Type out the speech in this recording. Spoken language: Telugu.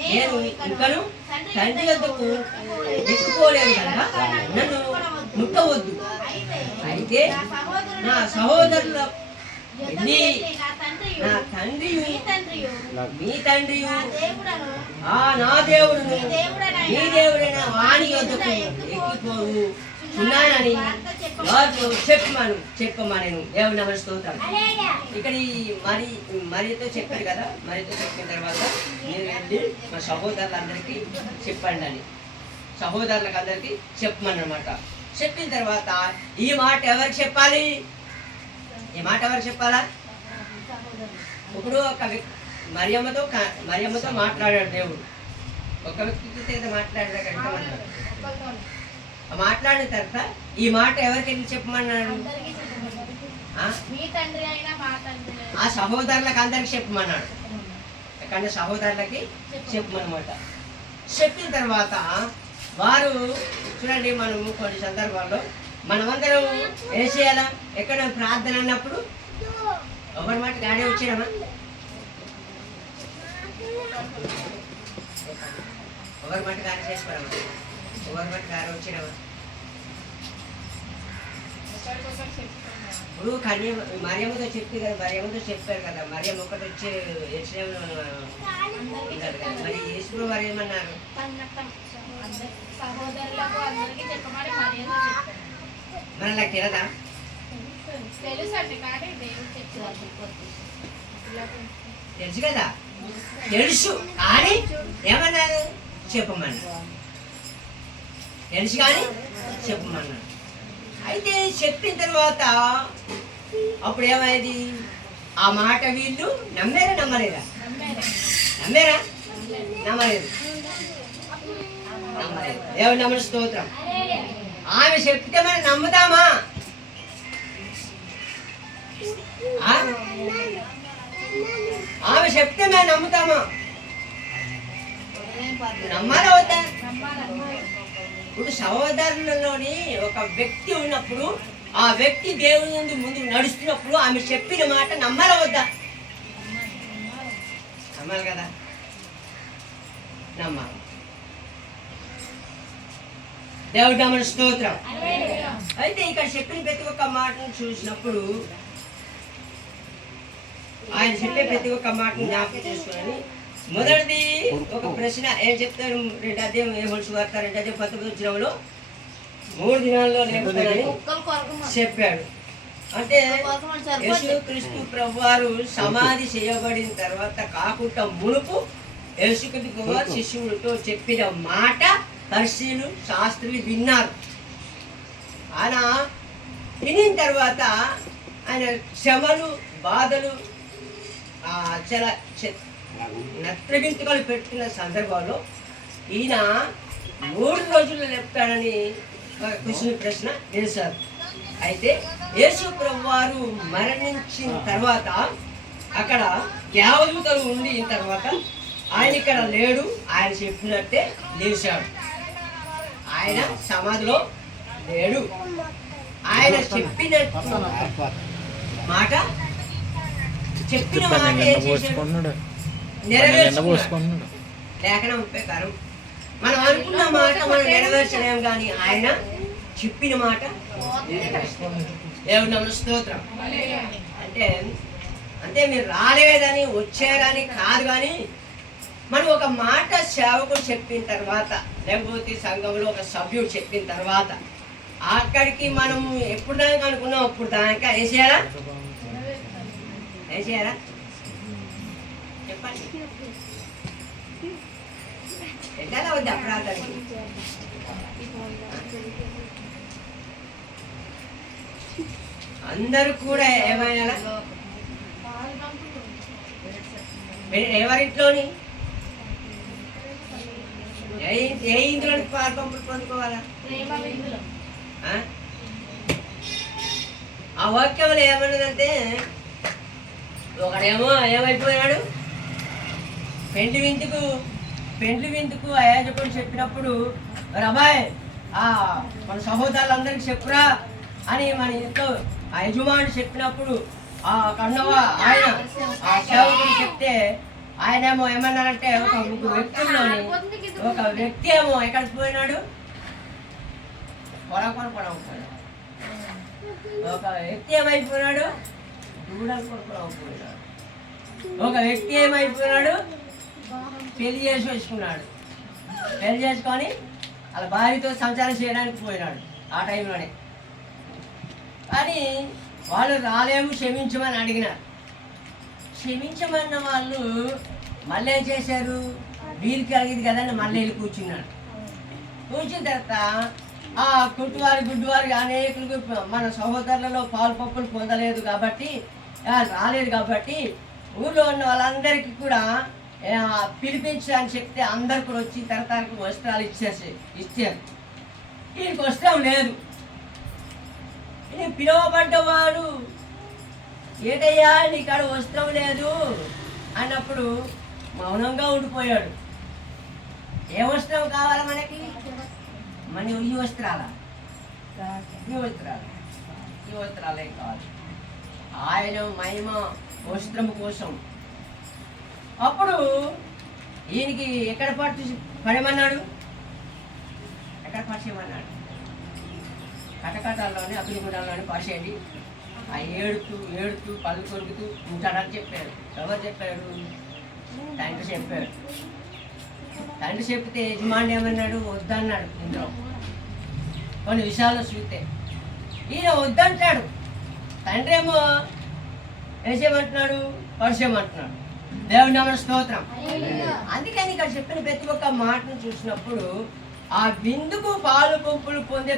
నేను ఇంకను తండ్రి వద్దకు ఎత్తుకోలేదు కనుక నన్ను ముట్టవద్దు. అయితే నా సహోదరుల నీ నా తండ్రి మీ తండ్రి ఆ నా దేవుడును నీ దేవుడైన వాణి వద్దకు ఎక్కిపోవు. ఉన్నానని వారితో చెప్పమను నేను. దేవుని నమన స్తోత్రం. ఇక్కడ ఈ మరి మరితో చెప్పారు కదా మరితో చెప్పిన తర్వాత నేను వెళ్ళి మా సహోదరులందరికీ చెప్పండి అని. సహోదరులకు అందరికీ చెప్పమని అనమాట చెప్పిన తర్వాత ఈ మాట ఎవరు చెప్పాలి? ఈ మాట ఎవరు చెప్పాలా? ఇప్పుడు ఒక వ్యక్తి మరియమ్మతో మరియమ్మతో మాట్లాడాడు దేవుడు. ఒక వ్యక్తితో ఏదో మాట్లాడాడు మాట్లాడిన తర్వాత ఈ మాట ఎవరికి వెళ్ళి చెప్పమన్నాడు? ఆ? సహోదరులకు అందరికి చెప్పమన్నాడు. కానీ సహోదరులకి చెప్పమన్నమాట. చెప్పిన తర్వాత వారు చూడండి మనము కొన్ని సందర్భాల్లో మనమందరం ఏం చేయాలా? ఎక్కడ ప్రార్థన అన్నప్పుడు ఒకరి మాట గాడే వచ్చినామా? ఒకరి మాట గాడి చేసుకోరామా ఒకరి మాట ఇప్పుడు కన్య మరియమ్మతో చెప్పి కదా మరియమ్మతో చెప్పారు కదా. మరియమ్మ ఒకటి వచ్చి యెరూషలేములో ఉన్నారు కదా. మరి యేసుడు వారు ఏమన్నారు? మరి నాకు తెలదా? తెలుసు తెలుసు కదా? తెలుసు. కానీ ఏమన్నారు? చెప్పమన్నారు. తెలుసు కానీ చెప్పమన్నాడు. అయితే చెప్పిన తర్వాత అప్పుడు ఏమైంది? ఆ మాట వీళ్ళు నమ్మారా నమ్మలేదా? నమ్మారా? నమ్మలేదు. నమ్మలేదు. దేవుడు నమ్మని స్తోత్రం. ఆమె చెప్తే మనం నమ్ముతామా? ఆమె చెప్తే మేము నమ్ముతామా? నమ్మాలా వద్దా? ఇప్పుడు సహోదరులలోని ఒక వ్యక్తి ఉన్నప్పుడు ఆ వ్యక్తి దేవుని ముందు ముందు నడుస్తున్నప్పుడు ఆమె చెప్పిన మాట నమ్మాలా వద్దా? నమ్మాలి కదా. నమ్మాలి. దేవుడు నమ్మని స్తోత్రం. అయితే ఇక్కడ చెప్పిన ప్రతి ఒక్క మాటను చూసినప్పుడు ఆయన చెప్పే ప్రతి ఒక్క మాటను జ్ఞాపకం చేసుకుని మొదటిది ఒక ప్రశ్న. ఏం చెప్తారు రెండు అధ్యాయం ఏ మనిషి వార్త రెండు అధ్యాయం పంతొమ్మిది వచ్చినంలో మూడు దినాల్లో లేపుతానని చెప్పాడు. అంటే యేసు క్రీస్తు ప్రభు వారు సమాధి చేయబడిన తర్వాత కాకుండా మునుపు యేసుక్రీస్తు వారు శిష్యుడితో చెప్పిన మాట పరిశీలు శాస్త్రులు విన్నారు. ఆయన వినిన తర్వాత ఆయన శ్రమలు బాధలు ఆ చాలా చె- నత్రగింతకాలు పెట్టిన సందర్భంలో ఈయన మూడు రోజుల్లో లేపుతాడని ఒక కృష్ణుని ప్రశ్న వేశారు. అయితే యేసు వారు మరణించిన తర్వాత అక్కడ దేవదూతలు ఉండి తర్వాత ఆయన ఇక్కడ లేడు ఆయన చెప్పినట్టే లేచాడు. ఆయన సమాధిలో లేడు. ఆయన చెప్పిన మాట చెప్పిన మాట ఏం చేశాడు? నెరవేర్చుకున్నాడు లేఖనం ప్రకారం మనం అనుకున్న మాట మనం నెరవేర్చలేం కానీ ఆయన చెప్పిన మాట నమ్మ స్తోత్రం. అంటే అంటే మీరు రాలేదని వచ్చారని కాదు కానీ మనం ఒక మాట సేవకుడు చెప్పిన తర్వాత లేకపోతే సంఘంలో ఒక సభ్యుడు చెప్పిన తర్వాత అక్కడికి మనం ఎప్పుడు దాకా అనుకున్నాం? అప్పుడు దాకా ఏం చేయాలా? ఏం చేయాలా? ఎట్లా వెళ్ళాలా వద్దా అందరూ కూడా ఏమయ్యాలా? ఎవరింట్లోని? ఏ ఇంట్లో పాలు పంపులు పొందుకోవాలా? ఆ? ఆ వాక్యంలో ఏమన్నదంటే ఒకడేమో ఏమైపోయాడు? పెండ్లి విందుకు పెండ్లి విందుకు అయాజకుడు చెప్పినప్పుడు రమాయ్ ఆ మన సహోదరులందరికీ చెప్పురా అని మన ఇంట్లో ఆ యజమాని చెప్పినప్పుడు ఆ కన్నవ ఆయన ఆ సేవకుడు చెప్తే ఆయనేమో ఏమన్నారంటే ఒక ముగ్గురు వ్యక్తుల్లోని ఒక వ్యక్తి ఏమో ఎక్కడికి పోయినాడు? పొలం కొనుక్కోవడం పొలం ఒక వ్యక్తి ఏమైపోయినాడు దూడలు కొనుక్కోవడం ఒక వ్యక్తి ఏమైపోయినాడు పెళ్ళి చేసి వచ్చుకున్నాడు. పెళ్ళి చేసుకొని వాళ్ళ భార్యతో సంచారం చేయడానికి పోయినాడు ఆ టైంలోనే. కానీ వాళ్ళు రాలేము క్షమించమని అడిగినారు. క్షమించమన్న వాళ్ళు మళ్ళీ ఏం చేశారు? వీరికి కలిగింది కదండి మళ్ళీ వెళ్ళి కూర్చున్నాడు. కూర్చున్న తర్వాత ఆ కుట్టువారి గుడ్డువారి అనేకులకు మన సహోదరులలో పాలు పప్పులు పొందలేదు కాబట్టి రాలేదు కాబట్టి ఊళ్ళో ఉన్న వాళ్ళందరికీ కూడా పిలిపించడానికి చెప్తే అందరు కూడా వచ్చి తరతరకు వస్త్రాలు ఇచ్చేసి ఇచ్చారు. వీరికి వస్త్రం లేదు. ఇది పిలువబడ్డవాడు ఏదయ్యా నీకాడ వస్త్రం లేదు అన్నప్పుడు మౌనంగా ఉండిపోయాడు. ఏ వస్త్రం కావాలి మనకి? మన ఈ వస్త్రాల? ఈ వస్త్రాలు? ఈ వస్త్రాలే కావాలి. ఆయన మహిమ వస్త్రం కోసం. అప్పుడు ఈయనకి ఎక్కడ పట్టు పడమన్నాడు ఎక్కడ పరిచయమన్నాడు కటకటాల్లోనే అగ్నిగుండంలోని పరిచేయండి ఆ ఏడుతూ ఏడుతూ పళ్ళు కొరుకుతూ ఉంటాడని చెప్పాడు. ఎవరు చెప్పాడు? తండ్రి చెప్పాడు. తండ్రి చెప్తే యజమాని ఏమన్నాడు? వద్దన్నాడు ఇందులో కొన్ని విషయాలు చూస్తే. ఈయన వద్దంటాడు. తండ్రి ఏమో వేసేయమంటున్నాడు పరిచయమంటున్నాడు దేవుడి నామ స్తోత్రం. అందుకని ఇక్కడ చెప్పిన ప్రతి ఒక్క మాటను చూసినప్పుడు ఆ బిందుకు పాలు పంపులు పొందే